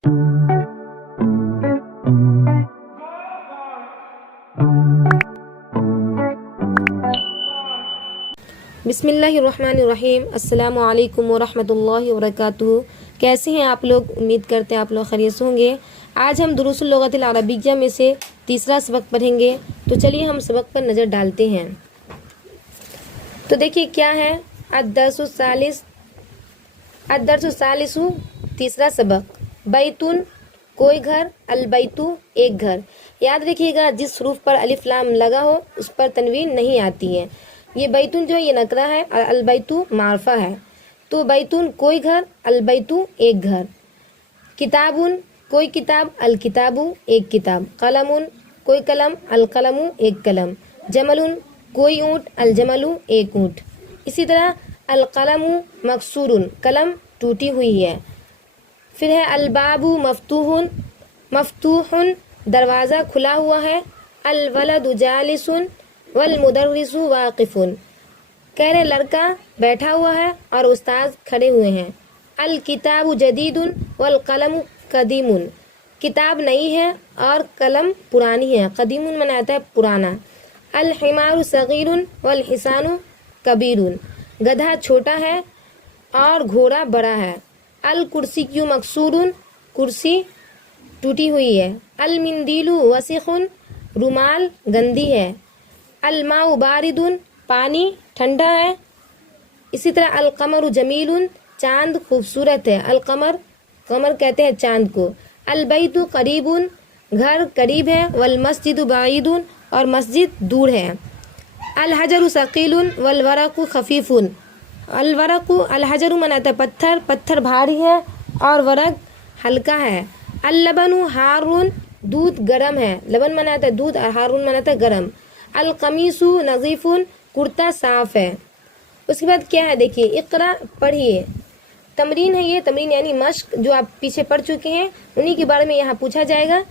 बिस्मिल्लाहिर्रहमानिर्रहीम। अस्सलामु अलैकुम वरहमतुल्लाहि वबरकातुहू। कैसे हैं आप लोग? उम्मीद करते हैं आप लोग खैरियत से होंगे। आज हम दुरूसुल लुग़तिल अरबिय्या में से तीसरा सबक पढ़ेंगे। तो चलिए हम सबक पर नज़र डालते हैं। तो देखिए क्या है, अद्दर्सुस्सालिसु तीसरा सबक। बैतुन कोई घर, अलबैतु एक घर। याद रखिएगा जिस हरूफ पर अलिफ लाम लगा हो उस पर तनवीन नहीं आती है। ये बैतुन जो है ये नकरा है और अलबैतु मारफा है। तो बैतुन कोई घर, अलबैतु एक घर। किताबुन कोई किताब, अलकिताबु एक किताब। कलमुन कोई कलम, अलकलमु एक कलम। जमलुन कोई ऊँट, अलजमलु एक ऊँट। इसी तरह अलकलमु मकसूरुन कलम टूटी हुई है। फिर है अलबाबु मफ्तूहुन दरवाज़ा खुला हुआ है। अलवलदु जालिसुन वल मुदर्रिसु वाक़िफुन कह रहे लड़का बैठा हुआ है और उस्ताद खड़े हुए हैं। अल किताबु जदीदुन वल कलमु कदीमुन किताब नई है और कलम पुरानी है। कदीमुन माने आता है पुराना। अल हिमारु सगीरुन वल हिसानु कबीरुन गधा छोटा है और घोड़ा बड़ा है। अल कुर्सियु मकसूरुन कुर्सी टूटी हुई है। अल मिंदीलु वसीखुन रुमाल गंदी है। अलमाउ बारिदुन पानी ठंडा है। इसी तरह अलकमरु जमीलुन चांद खूबसूरत है। अलकमर कमर कहते हैं चांद को। अलबैतु करीबुन घर करीब है। वल मस्जिदु बाईदुन और मस्जिद दूर है। अलहजरु सकीलुन वल वरकु खफीफुन अलवरकु अलहजरु मनाता पत्थर, पत्थर भारी है और वरक हल्का है। अल्लबनु हारुन दूध गरम है। लबन मनाता है दूध और हारून मनाता है गरम। अल कमीसु नजीफुन कुर्ता साफ है। उसके बाद क्या है देखिए, इकरा पढ़िए। तमरीन है ये, तमरीन यानी मश्क जो आप पीछे पढ़ चुके हैं उन्हीं के बारे में यहाँ पूछा जाएगा।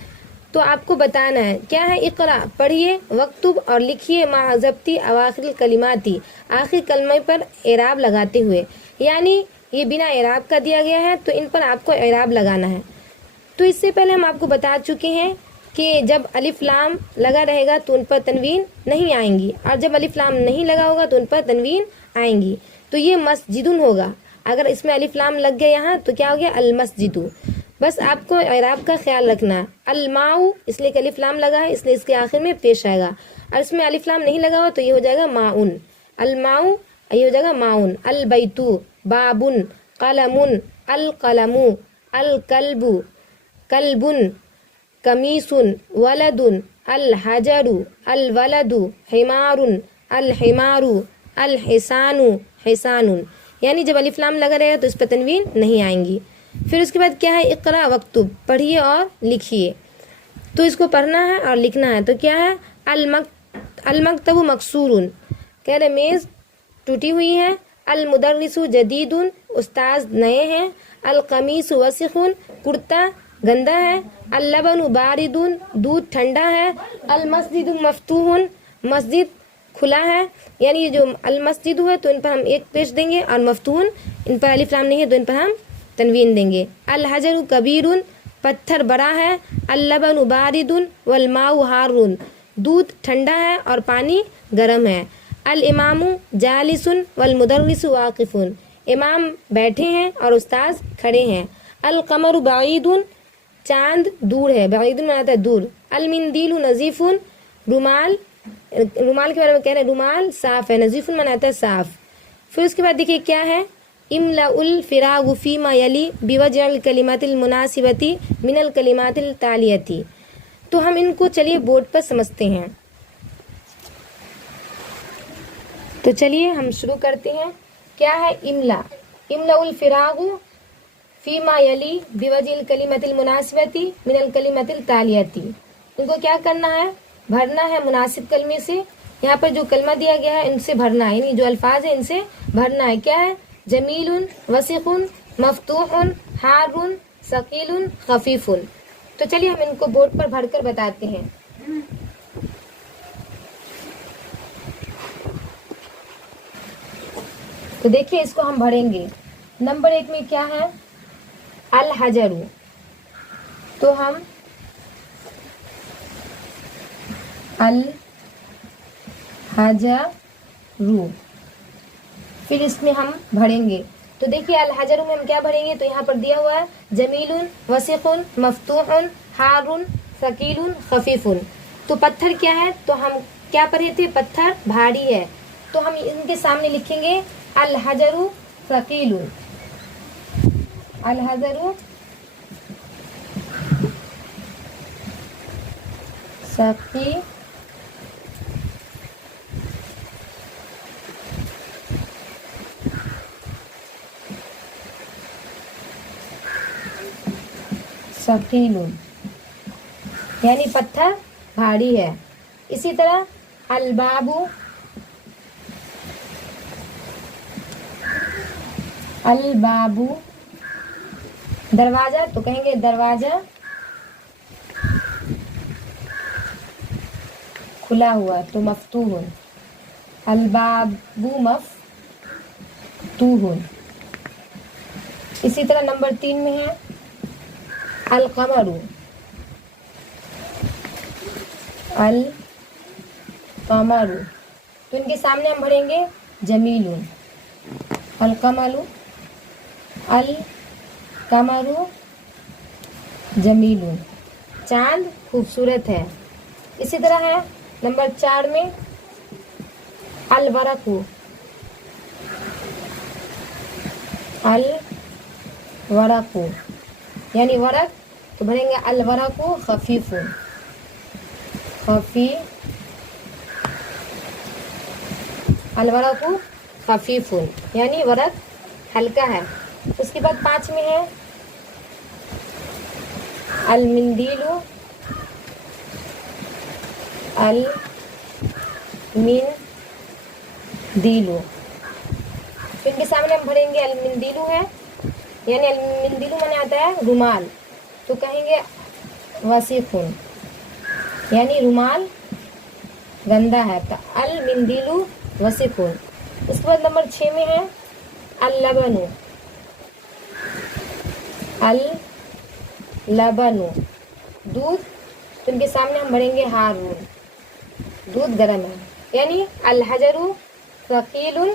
तो आपको बताना है क्या है। इकरा पढ़िए, वक्तुब और लिखिए मा ज़ब्ती अवाखिर कलिमाती आखिर कलमे पर एराब लगाते हुए। यानी ये बिना एराब का दिया गया है तो इन पर आपको एराब लगाना है। तो इससे पहले हम आपको बता चुके हैं कि जब अलिफ लाम लगा रहेगा तो उन पर तनवीन नहीं आएंगी और जब अलिफ लाम नहीं लगा होगा तो उन पर तनवीन आएंगी। तो ये मस्जिदुन होगा। अगर इसमें अलिफ लाम लग गया यहाँ तो क्या हो गया, अल मस्जिदु। बस आपको इराब का ख्याल रखना है। अलमाऊ इसलिए कि अलिफ लाम लगा है इसलिए इसके आखिर में पेश आएगा। और इसमें अलिफ लाम नहीं लगा हो तो ये हो जाएगा माउन। अलमाऊ ये हो जाएगा माउन। अलबैतु बाबुन कलमुन अलकलमु अलकल्बु कल्बुन कमीसुन वलदुन अलहजरु अलवलदु हिमारुन अलहिमारु अलहिसानु हिसानुन। यानी जब अलिफ लाम लगा रहेगा तो इस पर तनवीन नहीं आएंगी। फिर उसके बाद क्या है, इकरा वक्तुब पढ़िए और लिखिए। तो इसको पढ़ना है और लिखना है। तो क्या है, अलमक्तबु मकसूरुन कह रहे मेज़ टूटी हुई है। अलमुदर्रिसु जदीदुन उस्ताद नए हैं। अलकमीसु वसीखुन कुर्ता गंदा है। अल्लबनु बारिदुन दूध ठंडा है। अलमस्जिदु मफ्तूहुन मस्जिद खुला है। यानी ये जो अलमस्जिद है तो इन पर हम एक पेश देंगे और मफ्तूहुन इन पर अलिफ लाम नहीं है तो इन पर हम तनवीन देंगे। अलहजरु कबीरुन पत्थर बड़ा है। अल्लबनु बारिदुन वलमाउ हारुन दूध ठंडा है और पानी गर्म है। अल इमामु जालिसुन वल मुदर्रिसु वाक़िफुन इमाम बैठे हैं और उस्ताद खड़े हैं। अल कमरु बाईदुन चांद दूर है। बाईदुन माना दूर। अल मिंदीलु नजीफुन रुमाल के बारे में कह रहे हैं रुमाल साफ है। नजीफुन माना है साफ। फिर उसके बाद देखिए क्या है, इमलाउल फिरागु फीमा यली बिवजल कलिमातिल मुनासिबती मिनल कलिमातिल तालियती। तो हम इनको चलिए बोर्ड पर समझते हैं। तो चलिए हम शुरू करते हैं। क्या है इमलाउल फिरागु फीमा यली बिवजिल कलिमतिल मुनासिबती मिनल कलिमतिल तालियती। इनको क्या करना है, भरना है मुनासिब कलमे से। यहाँ पर जो कलमा दिया गया है इनसे भरना है, यानी जो अल्फाज है इनसे भरना है। क्या है, जमीलुन वसीखुन मफ्तूहुन हारुन सकीलुन खफीफुन। तो चलिए हम इनको बोर्ड पर भरकर बताते हैं। तो देखिए इसको हम भरेंगे। नंबर 1 में क्या है, अल हजरु तो हम अल हजरू, फिर इसमें हम भरेंगे। तो देखिए अल हजरू में हम क्या भरेंगे, तो यहाँ पर दिया हुआ है जमीलुन, वसीकुन, मफ्तूहुन, हारुन, सकीलुन, खफीफुन। तो पत्थर क्या है, तो हम क्या पढ़े थे, पत्थर भारी है, तो हम इनके सामने लिखेंगे अल हजरू सकीलुन, अल हजरू सकी सकीलुन, यानी पत्थर भारी है। इसी तरह अलबाबू, अलबाबू दरवाजा, तो कहेंगे दरवाजा खुला हुआ, तो मफ्तूहुन, अलबाबू मफ्तूहुन। इसी तरह नंबर 3 में है अलकमरू, अलकमरू, तो इनके सामने हम भरेंगे जमीलुन, अलकमरू, अलकमरू जमीलुन, चांद खूबसूरत है। इसी तरह है नंबर 4 में अलवरकू, अलवरकू यानी वरक, तो भरेंगे अलवरकू खफीफुन, अलवरकू खफीफुन यानी वरक हल्का है। उसके बाद 5 में है अलमिंदीलू, अलमिंदीलू, इनके सामने हम भरेंगे अलमिंदीलू है, यानी अलमिंदीलू माने आता है रुमाल, तो कहेंगे वसीफुन यानी रुमाल गंदा है, तो अलमिंदीलू वसीफुन। इसके बाद नंबर 6 में है अल्लबनु, अल्लबनु दूध, तो इनके सामने हम भरेंगे हारून, दूध गर्म है, यानी अलहजरू सकीलुन,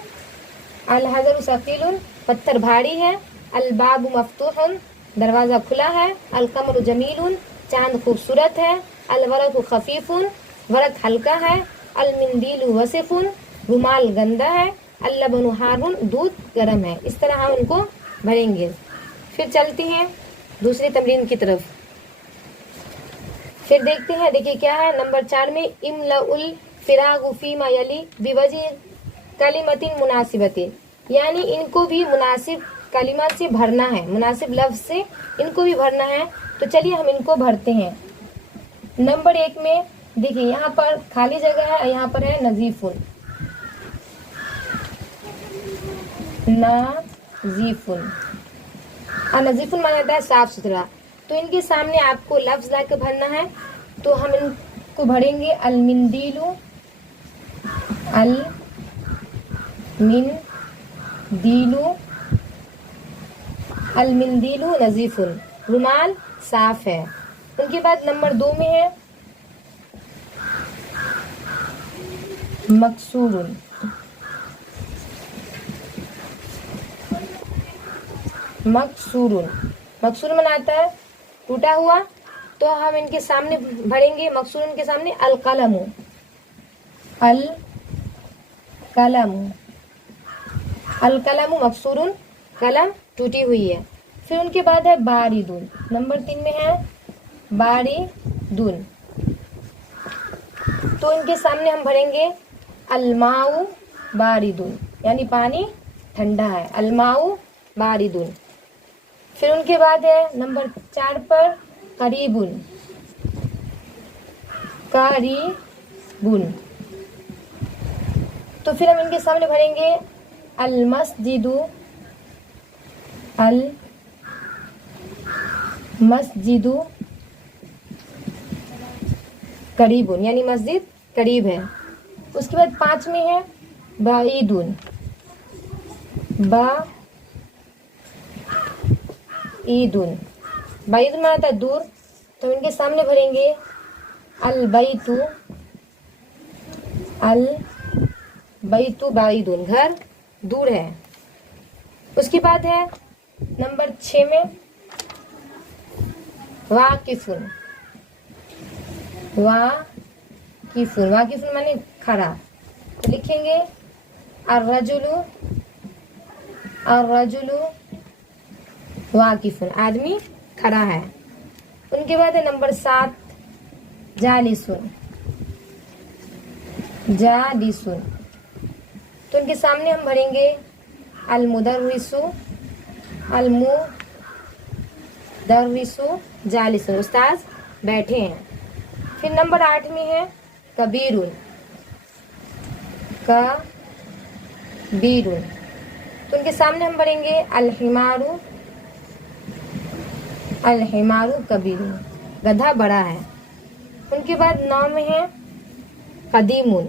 अलहजरू सकीलुन पत्थर भारी है, अलबाबु मफ्तूहुन दरवाज़ा खुला है, अलकमरु जमीलुन चांद खूबसूरत है, अलवरकु खफीफुन वरक हल्का है, अलमिंदीलु वसीफुन रुमाल गंदा है, अल्लबनु हारून दूध गर्म है। इस तरह हम उनको भरेंगे। फिर चलते हैं दूसरी तमरीन की तरफ। फिर देखते हैं, देखिए क्या है नंबर 4 में इमलउल फिरागु फीमा यली बिवजी कलिमतिन मुनासिबतिन, यानी इनको भी मुनासिब कलिमा से भरना है, मुनासिब लफ्ज से इनको भी भरना है। तो चलिए हम इनको भरते हैं। नंबर 1 में देखिए यहाँ पर खाली जगह है, यहाँ पर है नजीफुन, नजीफुन, नजीफुन माना जाता है साफ सुथरा, तो इनके सामने आपको लफ्ज ला के भरना है। तो हम इनको भरेंगे अलमिंदीलू, अलमिंदीलू, अलमिंदीलू नजीफुन रुमाल साफ है। उनके बाद नंबर 2 में है मकसूरुन, मकसूरुन, मकसूर में आता है टूटा हुआ, तो हम इनके सामने भरेंगे मकसूरुन के सामने अलकलमु, अलकलमु, अलकलमु मकसूरुन कलम टूटी हुई है। फिर उनके बाद है बारिदुन, नंबर 3 में है बारिदुन, तो इनके सामने हम भरेंगे अलमाउ बारिदुन, यानी पानी ठंडा है, अलमाउ बारिदुन। फिर उनके बाद है नंबर 4 पर करीबुन, करीबुन, तो फिर हम इनके सामने भरेंगे अलमस्जिदु, अलमस्जिदु करीबुन, यानी मस्जिद करीब है। उसके बाद 5 में है बाईदुन, बाईदुन, बाईदुन माना था दूर, तो इनके सामने भरेंगे अल बैतु, अल बैतु बाइदुन, घर दूर है। उसके बाद है नंबर 6 में वाकिफुन, वाकिफुन, वाकिफुन माने खड़ा। तो लिखेंगे अर्रजुलु, अर्रजुलु वाकिफुन, आदमी खड़ा है। उनके बाद है नंबर 7 जालिसुन, जालिसुन। तो उनके सामने हम भरेंगे अल मुदर्रिसु, अल मुदर्रिसु जालिसुन, उस्ताद बैठे हैं। फिर नंबर 8 में है कबीरुन, कबीरुन। तो उनके सामने हम भरेंगे अल हिमारू, अल हिमारू कबीरुन, गधा बड़ा है। उनके बाद 9 में है कदीमुन,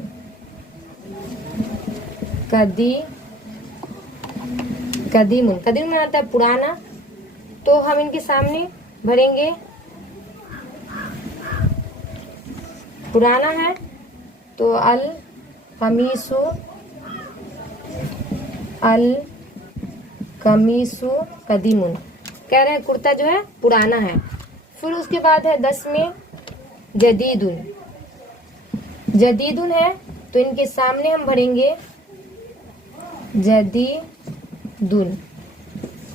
कदीमुन, कदीमुन आता है पुराना। तो हम इनके सामने भरेंगे पुराना है तो अल कमीसु, अल कमीसु कदीमुन, कह रहे हैं कुर्ता जो है पुराना है। फिर उसके बाद है 10 में जदीदुन, जदीदुन है तो इनके सामने हम भरेंगे जदीदुन।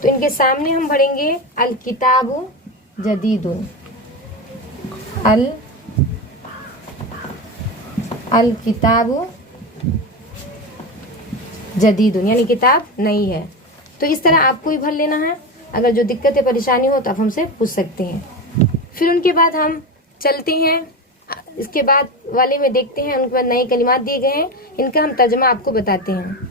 तो इनके सामने हम भरेंगे अल किताबु जदीदुन, अल किताबु जदीदुन, यानी किताब नई है। तो इस तरह आपको ही भर लेना है। अगर जो दिक्कत है परेशानी हो तो आप हमसे पूछ सकते हैं। फिर उनके बाद हम चलते हैं, इसके बाद वाले में देखते हैं। उनके बाद नए कलिमात दिए गए हैं, इनका हम तर्जमा आपको बताते हैं।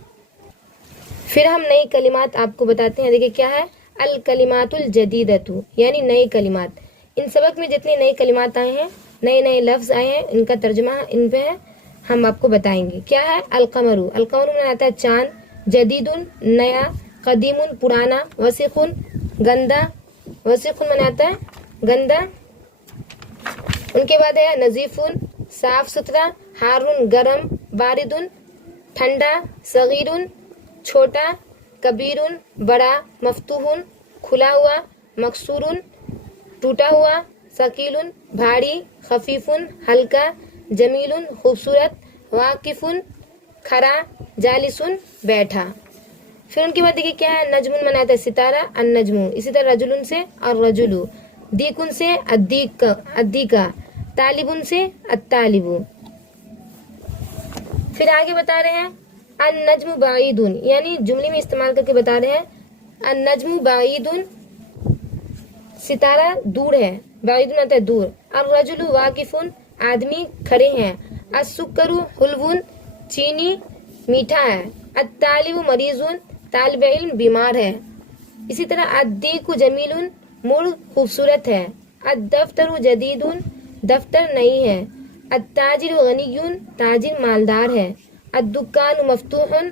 फिर हम नई कलिमात आपको बताते हैं। देखिए क्या है, अल कलिमातुल जदीदतु, यानी नए कलिमात। इन सबक में जितने नए कलिमात आए हैं, नए नए लफ्ज आए हैं, इनका तर्जमा इन पे हम आपको बताएंगे। क्या है, अल कमरु, अल कमरु में आता है चांद, जदीदुन नया, कदीमुन पुराना, वसीखुन गंदा, वसीखुन में आता है गंदा। उनके बाद है नजीफुन साफ सुथरा, हारुन गरम, बारिदुन ठंडा, सगीरुन छोटा, कबीरुन बड़ा, मफ्तूहुन खुला हुआ, मकसूरुन टूटा हुआ, सकीलुन भारी, खफीफुन हल्का, जमीलुन खूबसूरत, वाकिफुन खड़ा, जालिसुन बैठा। फिर उनके बाद देखिए क्या है, नजमुन मनाता है सितारा, अन नजमु। इसी तरह रजुलुन से और रजुलु, दीकुन से अद्दीका, तालिबुन से अत्तालिबु। फिर आगे बता रहे हैं अन नजमु बाईदुन, यानी जुमले में इस्तेमाल करके बता रहे हैं। अन नजमु बाईदुन, सितारा दूर है, बाईदुन आता है दूर। और रजुलु वाकिफुन, आदमी खड़े हैं। अस्सुकरु हुलवुन, चीनी मीठा है। अत्तालिबु मरीजुन, तालिब इल्म बीमार है। इसी तरह अद्दीकु जमीलुन, मुर्ग खूबसूरत है। अद्दफ्तरु जदीदुन, दफ्तर नहीं है। अत्ताजिरु गनीयुन, ताजिर मालदार है। अद्दुकानु मफ्तूहुन,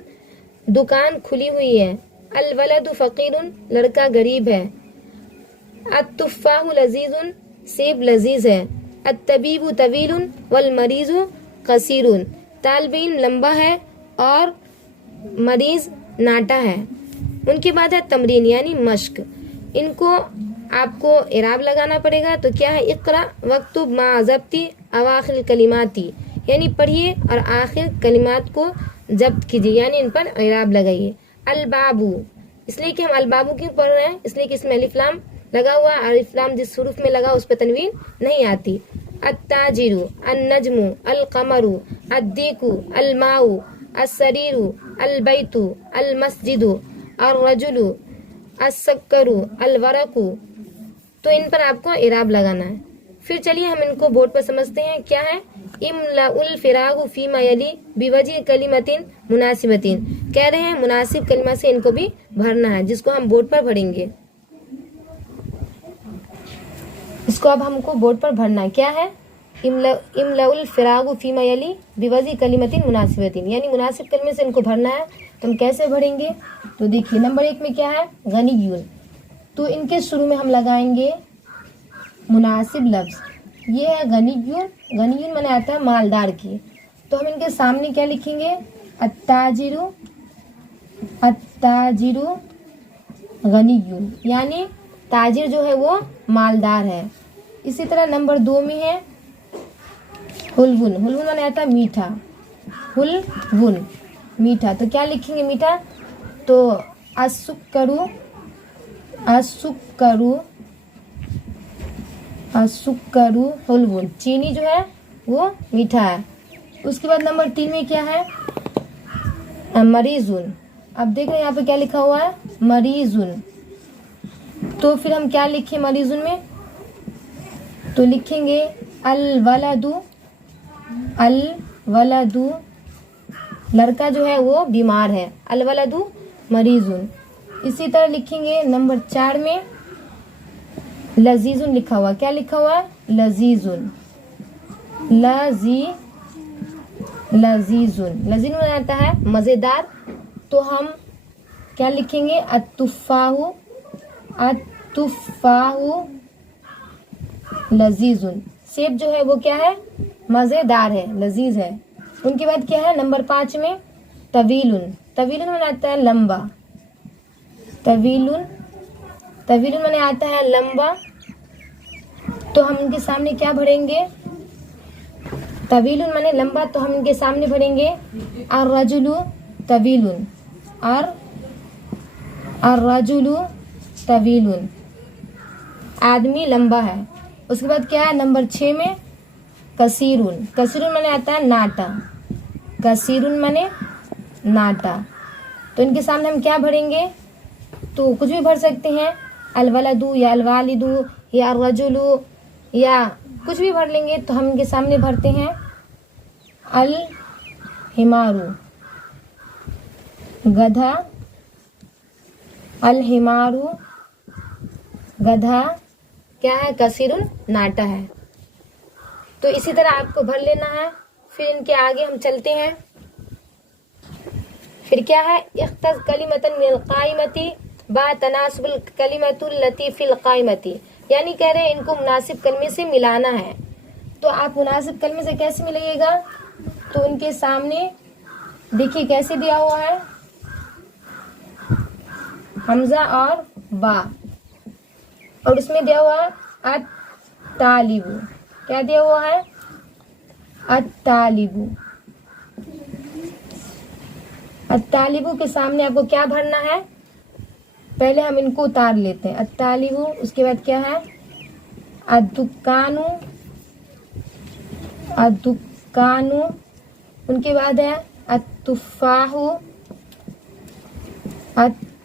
दुकान खुली हुई है। अलवलदु फकीरुन, लड़का गरीब है। अत्तुफ़ाहु लजीजुन, सेब लजीज है। अत्तबीबु तवीलुन वल मरीजु कसीरुन, तालिबीन लंबा है और मरीज नाटा है। उनके बाद है तमरीन यानी मश्क। इनको आपको इराब लगाना पड़ेगा। तो क्या है, इक़रा वक्तुब मा ज़ब्ती अवाखिर कलिमाती, यानी पढ़िए और आखिर कलिमात को जब्त कीजिए, यानी इन पर इराब लगाइए। अलबाबू, इसलिए कि हम अलबाबू क्यों पढ़ रहे हैं, इसलिए कि इसमें अलिफ लाम लगा हुआ, और अलिफ लाम जिस हुरूफ में लगा उस पर तनवीन नहीं आती। अत्ताजिरु, अन्नजमु, अलकमरु, अद्दीकु, अलमाउ, अस्सरीरु, अलबैतु, अलमस्जिदु, अर्रजुलु, अस्सक्करु, अलवरकु। तो इन पर आपको इराब लगाना है। फिर चलिए हम इनको बोर्ड पर समझते हैं। क्या है, इमलाउल फिरागु फीमा यली बिवजी कलिमतिन मुनासिबतिन, कह रहे हैं मुनासिब कलिमा से इनको भी भरना है, जिसको हम बोर्ड पर भरेंगे। इसको अब हमको बोर्ड पर भरना है। क्या है, इमलाउल फिरागु फीमा यली बिवजी कलिमतिन मुनासिबतिन, यानी मुनासिब कलिमे से इनको भरना है। तो हम कैसे भरेंगे, तो देखिए नंबर 1 में क्या है, गनीयुन। तो इनके शुरू में हम लगाएंगे मुनासिब लफ्ज़ ये है गनियुन। गनियुन माने आता है मालदार की। तो हम इनके सामने क्या लिखेंगे? अत्ताजिरु, अत्ताजिरु गनियुन, यानी ताजिर जो है वो मालदार है। इसी तरह नंबर 2 में है हुलवुन। हुलवुन माने आता है मीठा। हुलवुन मीठा। तो क्या लिखेंगे मीठा? तो असुक्करु, असुक्करु, असुक्करु हुलवुन, चीनी जो है वो मीठा है। उसके बाद नंबर 3 में क्या है? मरीजुन। अब देख रहे हैं यहाँ पे क्या लिखा हुआ है? मरीजुन। तो फिर हम क्या लिखें मरीजुन में? तो लिखेंगे अल वलदु, अल वलदु, लड़का जो है वो बीमार है। अल वलदु मरीजुन। इसी तरह लिखेंगे नंबर 4 में लजीजुन लिखा हुआ। क्या लिखा हुआ है? लजीजुन, लजीजुन। लजीजुन आता है मज़ेदार। तो हम क्या लिखेंगे? अत्तुफ़ाहु, अत्तुफ़ाहु लजीजुन। सेब जो है वो क्या है? मज़ेदार है, लजीज है। उनके बाद क्या है? नंबर 5 में तवीलुन। तवीलुन माने आता है लंबा। तवीलुन, तवीलुन माने आता है लंबा। तो हम इनके सामने क्या भरेंगे? तवीलुन माने लंबा, तो हम इनके सामने भरेंगे अर्रजुलु तवीलुन, अर्रजुलु तवीलुन, आदमी लंबा है। उसके बाद क्या है? नंबर 6 में कसीरुन। कसीरुन माने आता है नाटा। कसीरुन माने नाटा। तो इनके सामने हम क्या भरेंगे? तो कुछ भी भर सकते हैं, अलवलदु या अलवालिदु या अर्रजुलु या कुछ भी भर लेंगे। तो हम इनके सामने भरते हैं अल हिमारू, गधा। अल हिमारू गधा क्या है? कसीरुन नाटा है। तो इसी तरह आपको भर लेना है। फिर इनके आगे हम चलते हैं। फिर क्या है? इख्तज़ कलिमतन मिनल क़ाइमती बा तनासुबुल कलिमतुल लती फिल क़ाइमती, यानी कह रहे हैं इनको मुनासिब कलमे से मिलाना है। तो आप मुनासिब कलमे से कैसे मिलाइएगा? तो इनके सामने देखिए कैसे दिया हुआ है, हमजा और बा, और इसमें दिया हुआ है अत-तालिबु। क्या दिया हुआ है? अत-तालिबु। अत-तालिबु के सामने आपको क्या भरना है? पहले हम इनको उतार लेते हैं। अत-तालिबु, उसके बाद क्या है? अद-दुक्कानु, अद-दुक्कानु, उनके बाद है अत-तुफ़ाहु, अत-तुफ़ाहु,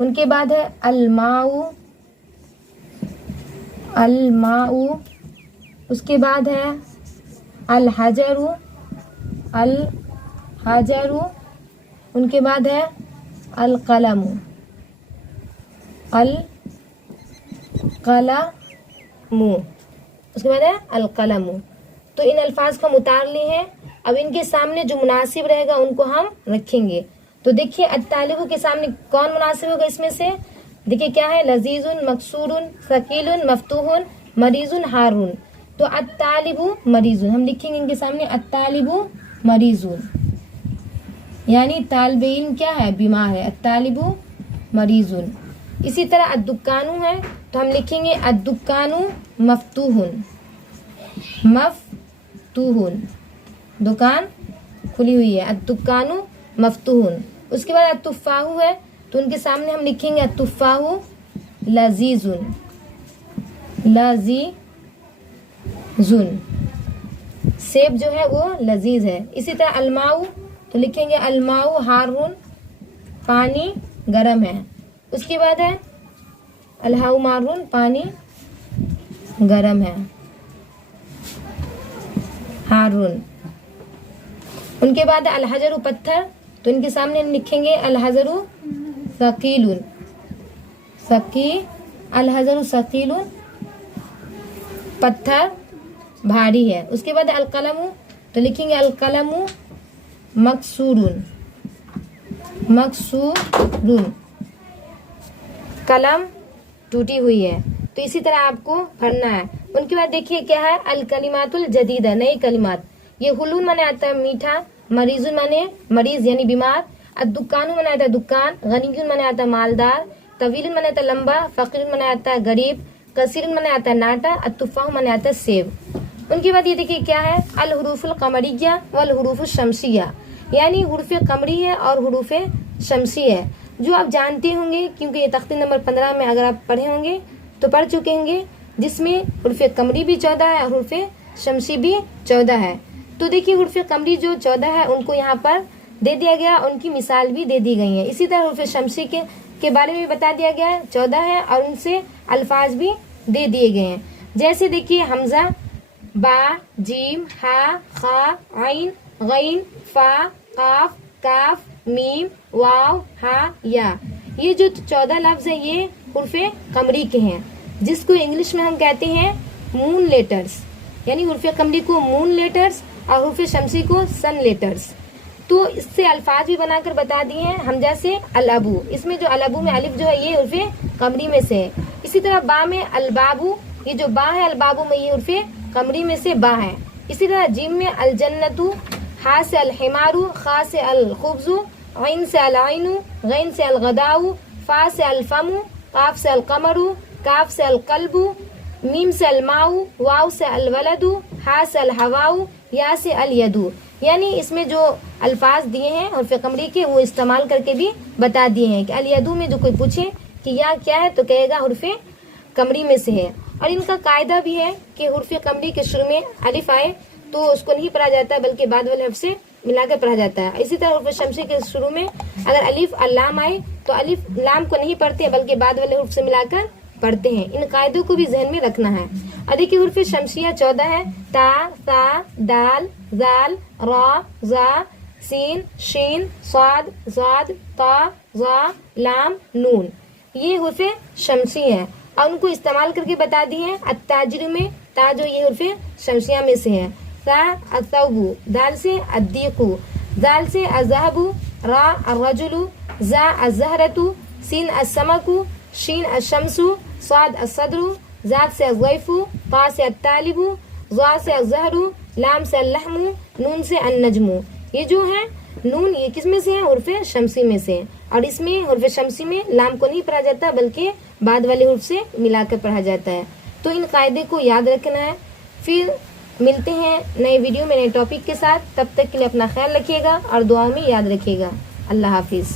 उनके बाद है अल-माउ, अल-माउ, उसके बाद है अल-हजरु, अल-हजरु, उनके बाद है अल-क़लमु, अल-क़लमु, उसके बाद है अल-क़लमु। तो इन अल्फाज को हम उतार लिए हैं। अब इनके सामने जो मुनासिब रहेगा उनको हम रखेंगे। तो देखिए अत-तालिबु के सामने कौन मुनासिब होगा इसमें से? देखिए क्या है? लजीजुन, मकसूरुन, सकीलुन, मफ्तूहुन, मरीजुन, हारून। तो अत-तालिबु मरीजुन हम लिखेंगे इनके सामने अत-तालिबु मरीजुन, यानी तालिबे इल्म क्या है? बीमार है। अत-तालिबु मरीजुन। इसी तरह अद-दुक्कानु है, तो हम लिखेंगे अद-दुक्कानु मफ्तूहुन, मफ्तूहुन, दुकान खुली हुई है। अद-दुक्कानु मफ्तूहुन। उसके बाद अत-तुफ़ाहु है, तो उनके सामने हम लिखेंगे अत-तुफ़ाहु लजीजुन, लजीजुन, सेब जो है वो लजीज है। इसी तरह अलमाऊ, तो लिखेंगे अलमाऊ हारून, पानी गरम है। उसके बाद है अलहाउ मारून, पानी गरम है, हारून। उनके बाद अलहजरु पत्थर, तो इनके सामने हम लिखेंगे अलहजरु सकीलुन, अलहजरु सकीलुन, पत्थर भारी है। उसके बाद अलकलमु, तो लिखेंगे अलकलमु मकसूरुन, मकसूरुन, कलम टूटी हुई है। तो इसी तरह आपको पढ़ना है। उनके बाद देखिए क्या है, अल कलिमातुल जदीदा, नई कलिमात। ये हुलून माने आता है मीठा, मरीजुन माने मरीज यानी बीमार, अद्दुकानु माने आता है दुकान, गनीयुन माने आता है मालदार, तवीलन माने आता है लंबा, फकीरुन माने आता है गरीब, कसीरुन माने आता है नाटा, अत्तुफाह माने आता है सेब। उनके बाद ये देखिए क्या है, अल हुरूफुल कमरिया वल हुरूफुल शमसिया, यानी हुरूफ कमरी है और हुरूफ शमसी है, जो आप जानते होंगे क्योंकि ये तख्ती नंबर 15 में अगर आप पढ़े होंगे तो पढ़ चुके होंगे, जिसमें हुरूफ कमरी भी 14 है और हुरूफ शमसी भी 14 है। तो देखिए हुरूफ कमरी जो 14 है उनको यहाँ पर दे दिया गया, उनकी मिसाल भी दे दी गई है। इसी तरह हुरूफ शमसी के बारे में भी बता दिया गया है, 14 है और उनसे अल्फाज भी दे दिए गए हैं। जैसे देखिए हमजा, बा, जीम, हा, खा, आइन, गैन, फा, काफ, काफ, मीम, वाव, हा, या, ये जो 14 लफ्ज है ये हुरूफ कमरी के हैं, जिसको इंग्लिश में हम कहते हैं मून लेटर्स, यानी हुरूफ कमरी को मून लेटर्स और हुरूफ शमसी को सन लेटर्स। तो इससे अल्फाज भी बनाकर बता दिए हैं। हम जैसे अल-अबू, इसमें जो अल-अबू में अलिफ जो है ये हुरूफ कमरी में से है। इसी तरह बा में अल-बाबू, ये जो बा है अल-बाबू में ये हुरूफ कमरी में से बा है। इसी तरह जीम में अल-जन्नतु, हा से अल-हिमारू, खा से अल-खुब्जु, ऐन से अल-आइनु, गैन से अल-गदाऊ, फा से अल-फमु, काफ से अल-कमरू, काफ से अल-कल्बु, मीम से अल-माऊ, वाव से अल-वलदु, हा से अल-हवाऊ, या से अल-यदु। यानी इसमें जो अल्फाज दिए हैं हुरूफ कमरी के वो इस्तेमाल करके भी बता दिए हैं कि अल-यदु में जो कोई पूछे कि या क्या है तो कहेगा हुरूफ कमरी में से है। और इनका कायदा भी है कि हुरूफ कमरी के शुरू में अलिफ आए तो उसको नहीं पढ़ा जाता बल्कि बाद वाले हर्फ से मिलाकर पढ़ा जाता है। इसी तरह हुरूफ शमसी के शुरू में अगर अलिफ और लाम आए तो अलिफ लाम को नहीं पढ़ते बल्कि बाद वाले हुर्फ से मिलाकर पढ़ते हैं। इन कायदों को भी जहन में रखना है। और देखिए हुर्फ शमसिया 14 है, ता, सा, दाल, जाल, रा, जा, सीन, शीन, स्वाद, जाद, ता, जा, लाम, नून। ये हुर्फ शमसी है और उनको इस्तेमाल करके बता दिए हैं। अत्ताजिर में ता जो ये हुर्फ शमसिया में से है। सा अतौबु, दाल से अद्दीकु, दाल से अज़हबु, रा अर्रजुलु, जा अज़हरतु, सीन असमकु, शीन अशमसु, स्वाद असदरु, जाद से अज़ैफु, ता से अत्तालिबु, ज़ा से अज़हरु, लाम से अल्लहमु, नून से अन्नजमु। ये जो है नून ये किस में से है? हुर्फ शमसी में से। और इसमें हुर्फ शमसी में लाम को नहीं पढ़ा जाता बल्कि बाद वाले हुर्फ से मिलाकर पढ़ा जाता है। तो इन कायदे को याद रखना है। फिर मिलते हैं नए वीडियो में नए टॉपिक के साथ। तब तक के लिए अपना ख्याल रखिएगा और दुआओं में याद रखिएगा। अल्लाह हाफिज।